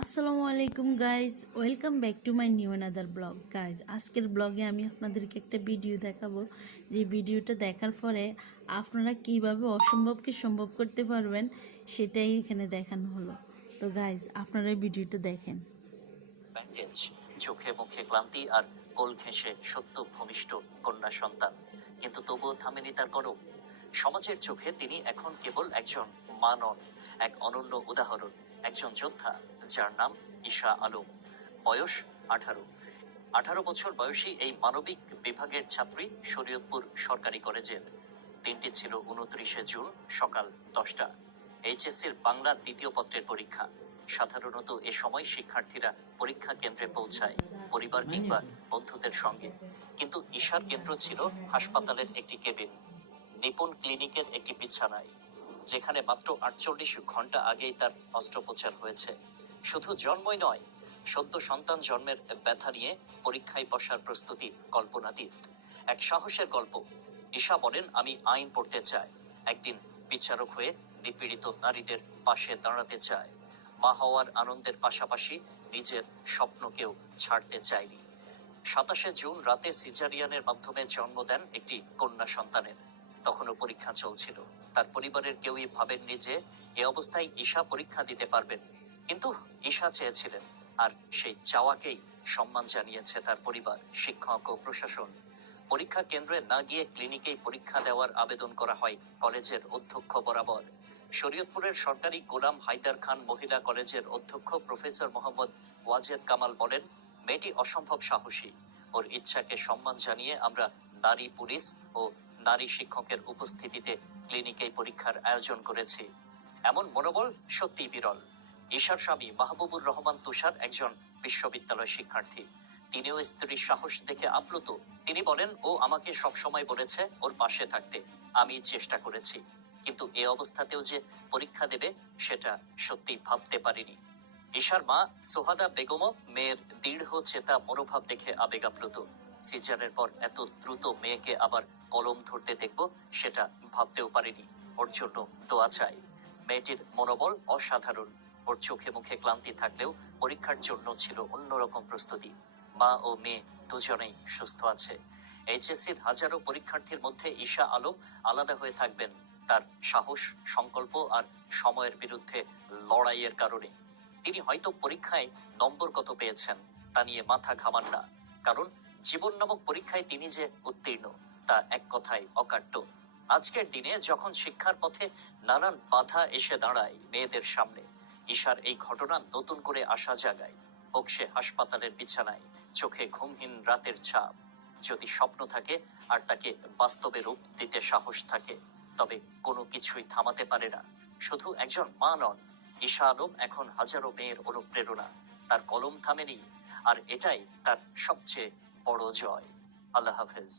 আসসালামু আলাইকুম guys, welcome back to my new another blog. Guys, আজকের ব্লগে আমি আপনাদেরকে একটা ভিডিও দেখাবো, যে ভিডিওটা দেখার পরে আপনারা কিভাবে অসম্ভবকে সম্ভব করতে পারবেন সেটাই এখানে দেখানো হলো। তো গাইজ, আপনারা ভিডিওটা দেখেন। ব্যান্ডেজ, চোখে মুখে ক্লান্তি আর কোল ঘেঁষে সত্য ভূমিষ্ঠ কন্যা সন্তান, কিন্তু তবুও থামেনি তার কলম। সমাজের চোখে তিনি এখন কেবল একজন মা নন, এক অনন্য উদাহরণ, একজন যোদ্ধা যার নাম ঈশা আলম। বয়স 18। 18 বছর বয়সী এই মানবিক বিভাগের ছাত্রী শরীয়তপুর সরকারি কলেজের। দিনটি ছিল 29শে জুন, সকাল 10টা। এইচএসসির বাংলা দ্বিতীয় পত্রের পরীক্ষা। সাধারণত এ সময় শিক্ষার্থীরা পরীক্ষা কেন্দ্রে পৌঁছায় পরিবার কিংবা বন্ধুদের সঙ্গে, কিন্তু ঈশার কেন্দ্র ছিল হাসপাতালের একটি কেবিন, নিপুণ ক্লিনিকের একটি বিছানায়, যেখানে মাত্র 48 ঘন্টা আগেই তার অস্ত্রোপচার হয়েছে। শুধু জন্মই নয়, সদ্য সন্তান জন্মের ব্যথা নিয়ে পরীক্ষায় বসার প্রস্তুতি কল্পনাতীত। এক সাহসের গল্প। ঈশা বলেন, আমি আইন পড়তে চাই, একদিন বিচারক হয়ে নিপীড়িত নারীদের পাশে দাঁড়াতে চাই। মা হওয়ার আনন্দের পাশাপাশি নিজের স্বপ্নকেও ছাড়তে চাইনি। 27শে জুন রাতে সিজারিয়ানের মাধ্যমে জন্ম দেন একটি কন্যা সন্তানের। তখনও পরীক্ষা চলছিল। তার পরিবারের কেউই ভাবেননি যে এ অবস্থায় ঈশা পরীক্ষা দিতে পারবেন, কিন্তু ঈশা চেয়েছিলেন, আর সেই চাওয়াকেই সম্মান জানিয়েছে তার পরিবার, শিক্ষক ও প্রশাসন। পরীক্ষা কেন্দ্রে না গিয়ে ক্লিনিকেই পরীক্ষা দেওয়ার আবেদন করা হয় কলেজের অধ্যক্ষ বরাবর। শরীয়তপুরের সরকারি গোলাম হায়দার খান মহিলা কলেজের অধ্যক্ষ প্রফেসর মোহাম্মদ ওয়াজেদ কামাল বলেন, মেয়েটি অসম্ভব সাহসী। ওর ইচ্ছাকে সম্মান জানিয়ে আমরা নারী পুলিশ ও নারী শিক্ষকের উপস্থিতিতে ক্লিনিকেই পরীক্ষার আয়োজন করেছি। এমন মনোবল সত্যিই বিরল। ঈশার স্বামী মাহবুবুর রহমান তুষার একজন বিশ্ববিদ্যালয় শিক্ষার্থী। তিনিও স্ত্রীর সাহস দেখে আপ্লুত। তিনি বলেন, ও আমাকে সবসময় বলেছে ওর পাশে থাকতে। আমি চেষ্টা করেছি, কিন্তু এ অবস্থাতেও যে পরীক্ষা দেবে সেটা সত্যি ভাবতে পারিনি। ঈশার মা সোহাদা বেগমও মেয়ের দৃঢ় চেতা মনোভাব দেখে আবেগ আপ্লুত। সিজারের পর এত দ্রুত মেয়েকে আবার কলম ধরতে দেখব, সেটা ভাবতেও পারিনি। ওর জন্য দোয়া চাই। মেয়েটির মনোবল অসাধারণ। ওর চোখে মুখে ক্লান্তি থাকলেও পরীক্ষার জন্য ছিল অন্যরকম প্রস্তুতি। মা ও মেয়ে দুজনেই সুস্থ আছে। এইচএসসির হাজারো পরীক্ষার্থীর মধ্যে ঈশা আলম আলাদা হয়ে থাকবেন তার সাহস, সংকল্প আর সময়ের বিরুদ্ধে লড়াইয়ের কারণে। তিনি হয়তো পরীক্ষায় নম্বর কত পেয়েছেন তা নিয়ে মাথা ঘামান না, কারণ জীবন নামক পরীক্ষায় তিনি যে উত্তীর্ণ তা এক কথায় অকাট্য। আজকের দিনে যখন শিক্ষার পথে নানান বাধা এসে দাঁড়ায় মেয়েদের সামনে, ঈশার এই ঘটনা নতুন করে আশা জাগায়। হোক সে হাসপাতালের বিছানায়, চোখে ঘুমহীন রাতের ছাপ। যদি স্বপ্ন থাকে আর তাকে বাস্তবে রূপ দিতে সাহস থাকে, তবে কোনো কিছুই থামাতে পারে না। শুধু একজন মা নন, ঈশা আলম এখন হাজারো মেয়ের অনুপ্রেরণা। তার কলম থামেনি, আর এটাই তার সবচেয়ে বড় জয়। আল্লাহ হাফেজ।